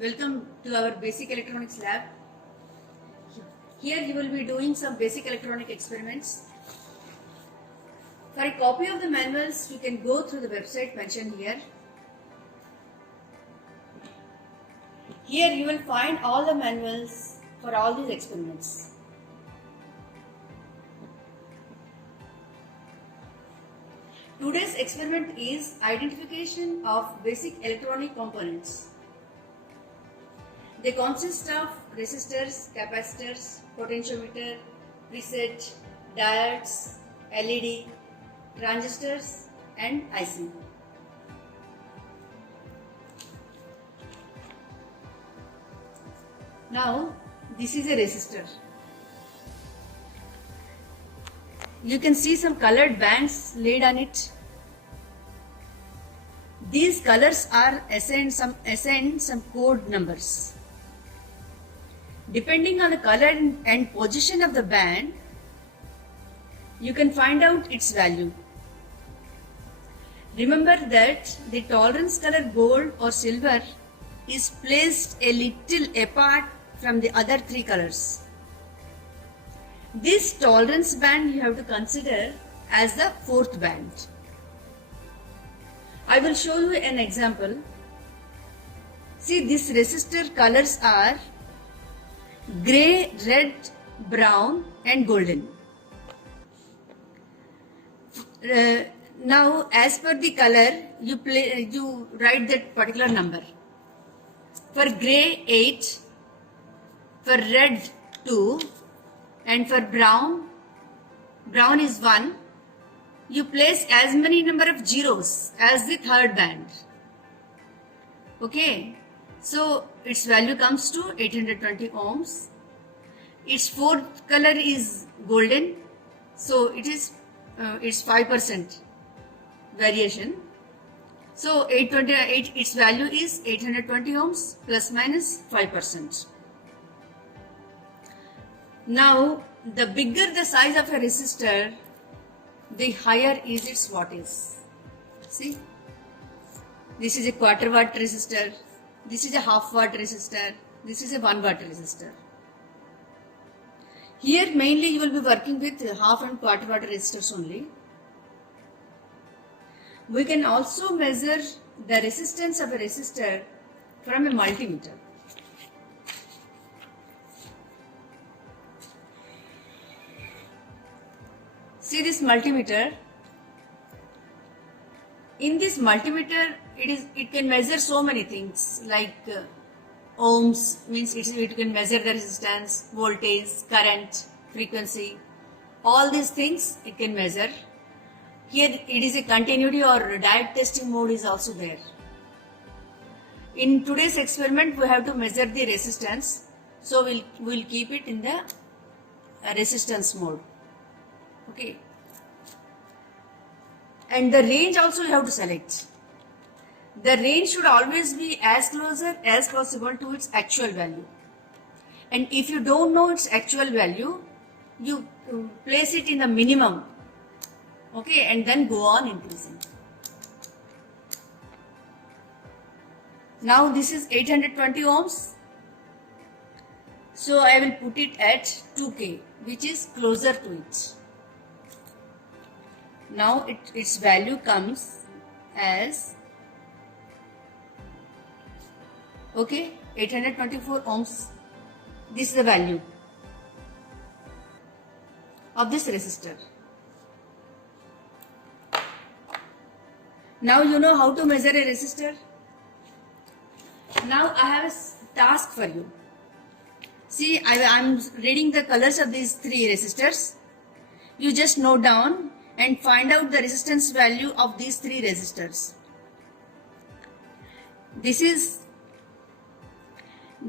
Welcome to our basic electronics lab. Here you will be doing some basic electronic experiments. For a copy of the manuals, you can go through the website mentioned here. Here you will find all the manuals for all these experiments. Today's experiment is identification of basic electronic components. They consist of resistors, capacitors, potentiometer, preset, diodes, LED, transistors and IC. Now this is a resistor. You can see some colored bands laid on it. These colors are assigned some code numbers. Depending on the color and position of the band, you can find out its value. Remember that the tolerance color gold or silver is placed a little apart from the other three colors. This tolerance band you have to consider as the fourth band. I will show you an example. See, this resistor colors are grey, red, brown and golden. Now as per the color you write that particular number. For grey 8, for red 2 and for brown is 1. You place as many number of zeros as the third band. Okay, so its value comes to 820 ohms. Its fourth color is golden, so it is its 5% variation. So its value is 820 ohms plus minus 5%. Now the bigger the size of a resistor, the higher is its wattage. See, this is a quarter watt resistor, this is a half watt resistor, this is a 1 watt resistor. Here mainly you will be working with half and quarter watt resistors only. We can also measure the resistance of a resistor from a multimeter. See this multimeter. In this multimeter, it can measure so many things like ohms, means it can measure the resistance, voltage, current, frequency. All these things it can measure. Here it is a continuity or diode testing mode is also there. In today's experiment, we have to measure the resistance, so we'll keep it in the resistance mode. Okay, and the range also you have to select. The range should always be as closer as possible to its actual value, and if you don't know its actual value, you place it in the minimum. Okay, and then go on increasing. Now this is 820 ohms, so I will put it at 2K, which is closer to it. Now its value comes as 824 ohms. This is the value of this resistor. Now you know how to measure a resistor. Now I have a task for you. See, I am reading the colors of these three resistors. You just note down and find out the resistance value of these three resistors. This is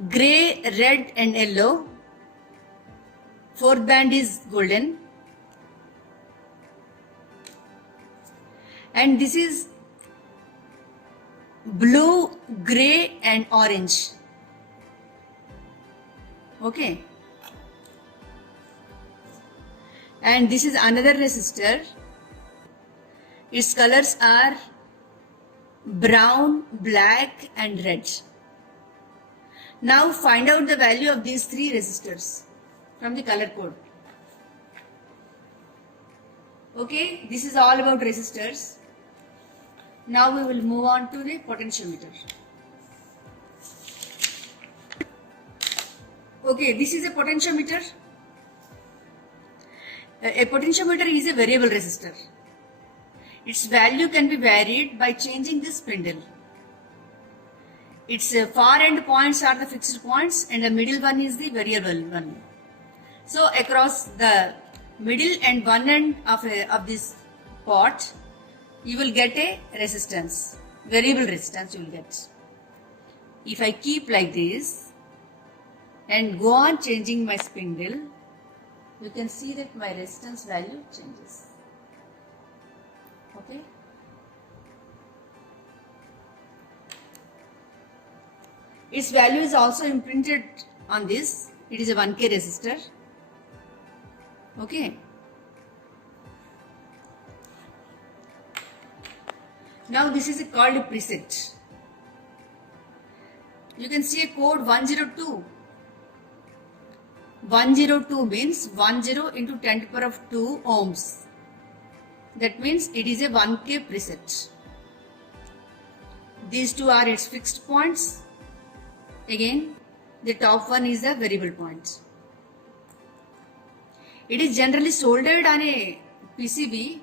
grey, red and yellow. Fourth band is golden. And this is blue, grey and orange. Okay. And this is another resistor. Its colors are brown, black and red. Now find out the value of these three resistors from the color code. Okay, this is all about resistors. Now we will move on to the potentiometer. Okay, this is a potentiometer. A potentiometer is a variable resistor. Its value can be varied by changing the spindle. Its far end points are the fixed points and the middle one is the variable one. So across the middle and one end of this pot, you will get a resistance, variable resistance you will get. If I keep like this and go on changing my spindle, you can see that my resistance value changes. Okay. Its value is also imprinted on this. It is a 1K resistor. Okay. Now this is called a preset. You can see a code 102. 102 means 10 into 10 to the power of 2 ohms. That means it is a 1K preset. These two are its fixed points. Again, the top one is the variable point. It is generally soldered on a PCB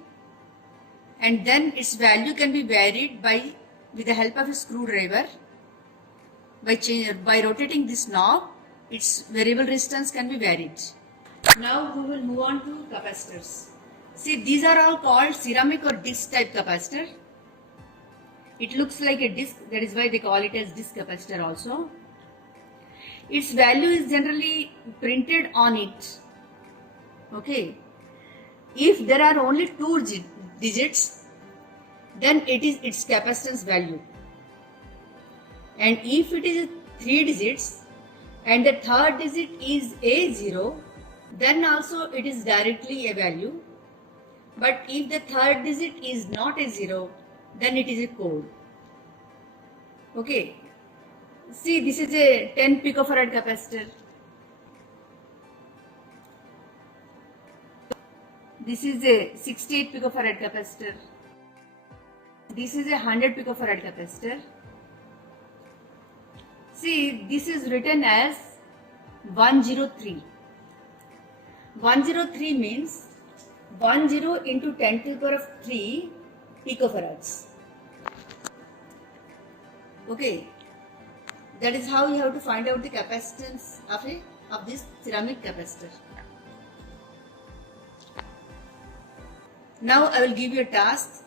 and then its value can be varied with the help of a screwdriver. By rotating this knob, its variable resistance can be varied. Now we will move on to capacitors. See, these are all called ceramic or disc type capacitor. It looks like a disc, that is why they call it as disc capacitor also. Its value is generally printed on it. Okay. If there are only 2 digits, then it is its capacitance value. And if it is 3 digits and the third digit is A0, then also it is directly a value. But if the third digit is not a 0, then it is a code. Okay. See, this is a 10 picofarad capacitor. This is a 68 picofarad capacitor. This is a 100 picofarad capacitor. See, this is written as 103. 103 means 10 into 10 to the power of 3 picofarads. Okay. That is how you have to find out the capacitance of this ceramic capacitor. Now I will give you a task.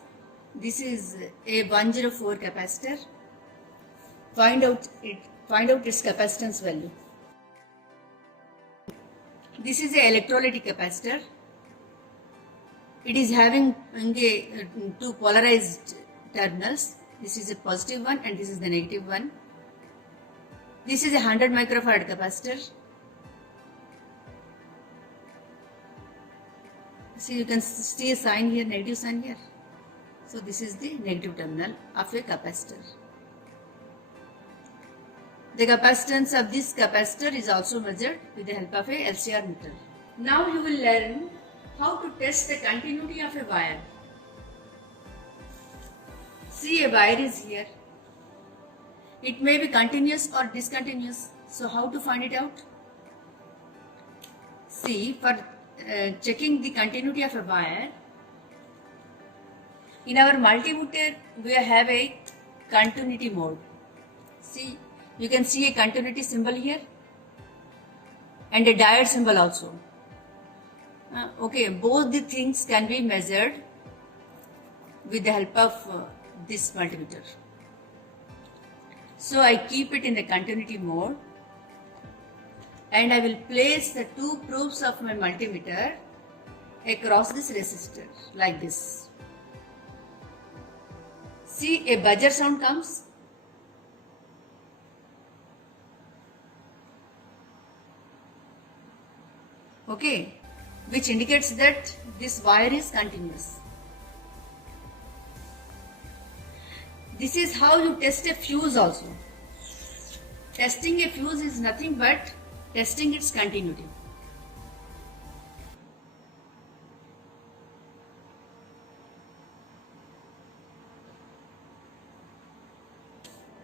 This is a 104 capacitor. Find out its capacitance value. This is a electrolytic capacitor. It is having 2 polarized terminals. This is a positive one and this is the negative one. This is a 100 microfarad capacitor. See, you can see a sign here, negative sign here. So this is the negative terminal of a capacitor. The capacitance of this capacitor is also measured with the help of a LCR meter. Now you will learn how to test the continuity of a wire. See, a wire is here. It may be continuous or discontinuous. So how to find it out? See, for checking the continuity of a wire, in our multimeter we have a continuity mode. See, you can see a continuity symbol here and a diode symbol also. Okay, both the things can be measured with the help of this multimeter. So I keep it in the continuity mode and I will place the 2 probes of my multimeter across this resistor like this. See, a buzzer sound comes. Okay, which indicates that this wire is continuous. This is how you test a fuse also. testing a fuse is nothing but testing its continuity.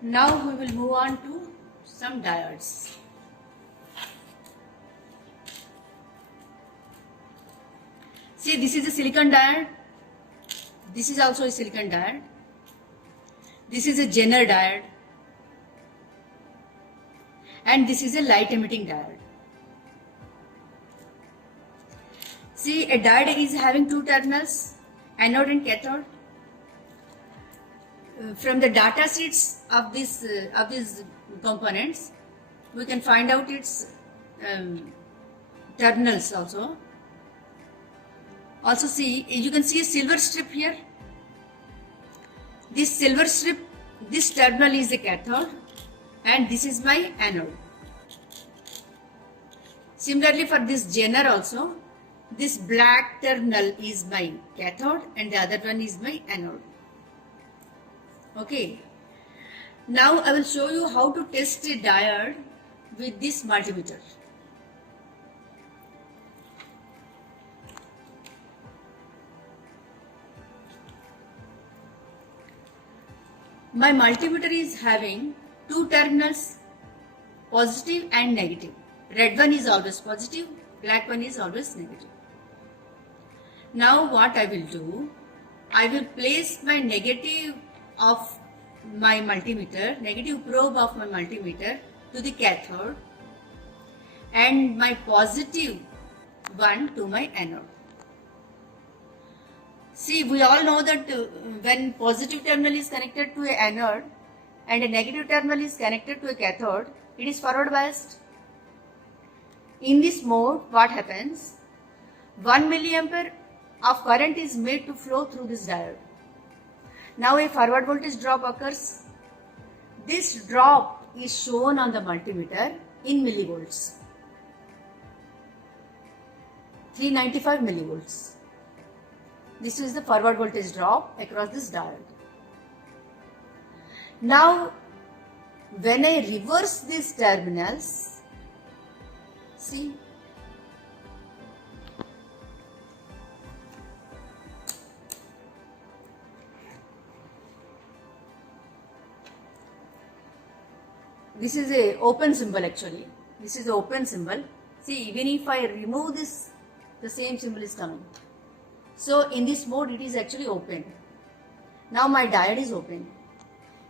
Now we will move on to some diodes. See, this is a silicon diode. This is also a silicon diode. This is a Zener diode. And this is a light emitting diode. See, a diode is having two terminals, anode and cathode. From the data sheets of these components, we can find out its terminals also. Also, see, you can see a silver strip here. This silver strip, this terminal is the cathode, and this is my anode. Similarly, for this Zener also, this black terminal is my cathode and the other one is my anode. Okay. Now I will show you how to test a diode with this multimeter. My multimeter is having two terminals, positive and negative. Red one is always positive, black one is always negative. Now what I will do, I will place my negative of my multimeter, negative probe of my multimeter to the cathode and my positive one to my anode. See, we all know that when positive terminal is connected to an anode and a negative terminal is connected to a cathode, it is forward biased. In this mode, what happens? 1 milliampere of current is made to flow through this diode. Now a forward voltage drop occurs. This drop is shown on the multimeter in millivolts. 395 millivolts. This is the forward voltage drop across this diode. Now, when I reverse these terminals, see, this is a open symbol actually. This is the open symbol. See, even if I remove this, the same symbol is coming. So in this mode it is actually open. Now my diode is open.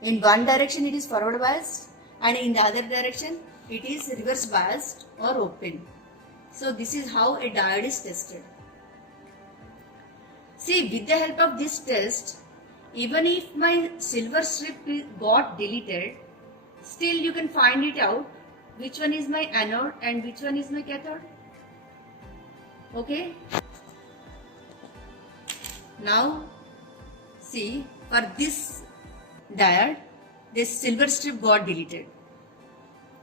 In one direction it is forward biased and in the other direction it is reverse biased or open. So this is how a diode is tested. See, with the help of this test, even if my silver strip got deleted, still you can find it out which one is my anode and which one is my cathode. Okay. Now see, for this diode, this silver strip got deleted.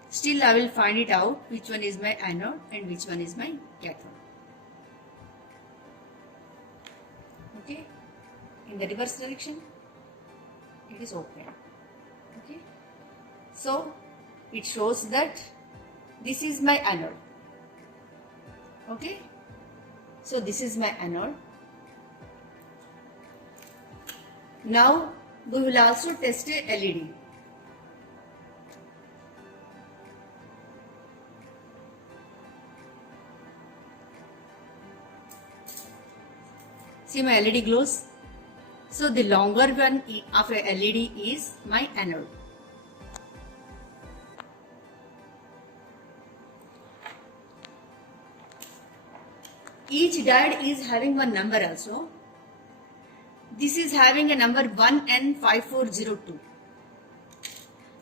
Still I will find it out which one is my anode and which one is my cathode. Okay. In the reverse direction, it is open. Okay. So it shows that this is my anode. Okay. So this is my anode. Now we will also test a LED. See, my LED glows. So the longer one of a LED is my anode. Each diode is having one number also. This is having a number 1N5402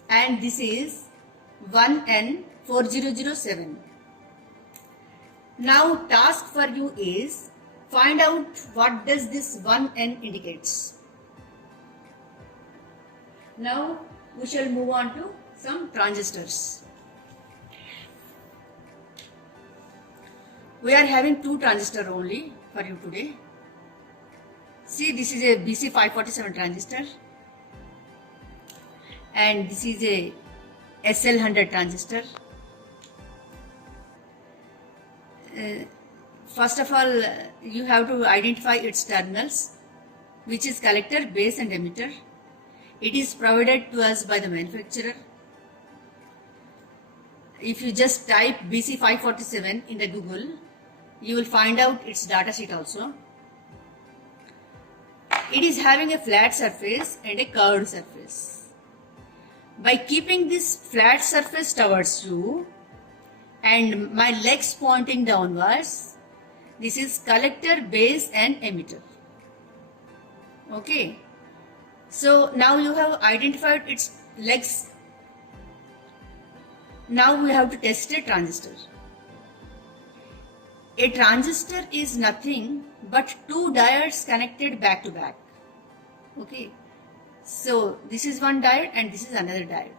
and this is 1N4007. Now task for you is find out what does this 1N indicates. Now we shall move on to some transistors. We are having two transistors only for you today. See, this is a BC547 transistor and this is a SL100 transistor. First of all, you have to identify its terminals, which is collector, base and emitter. It is provided to us by the manufacturer. If you just type BC547 in the Google, you will find out its datasheet also. It is having a flat surface and a curved surface. By keeping this flat surface towards you and my legs pointing downwards, this is collector, base and emitter. Okay. So now you have identified its legs. Now we have to test a transistor. A transistor is nothing but two diodes connected back to back. Okay. So this is one diode and this is another diode.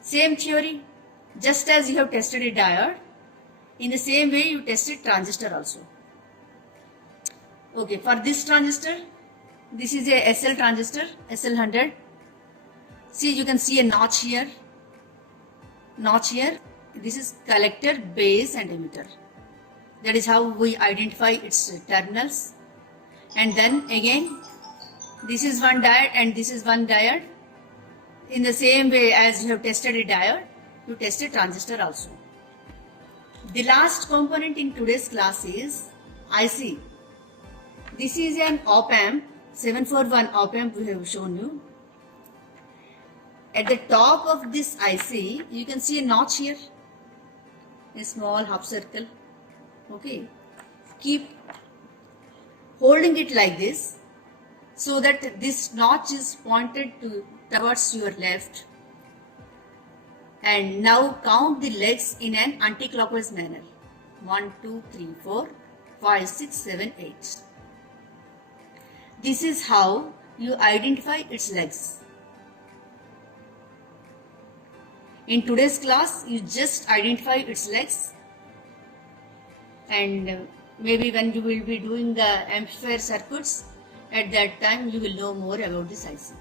Same theory. Just as you have tested a diode, in the same way you tested transistor also. Okay, for this transistor, this is a SL transistor, SL100. See, you can see a notch here. Notch here. This is collector, base and emitter. That is how we identify its terminals. And then again, this is one diode and this is one diode. In the same way as you have tested a diode, you test a transistor also. The last component in today's class is IC. This is an op-amp, 741 op-amp we have shown you. At the top of this IC, you can see a notch here, a small half circle. Okay, keep holding it like this so that this notch is pointed towards your left. And now count the legs in an anti-clockwise manner. 1, 2, 3, 4, 5, 6, 7, 8. This is how you identify its legs. In today's class, you just identify its legs, and maybe when you will be doing the amplifier circuits, at that time you will know more about this IC.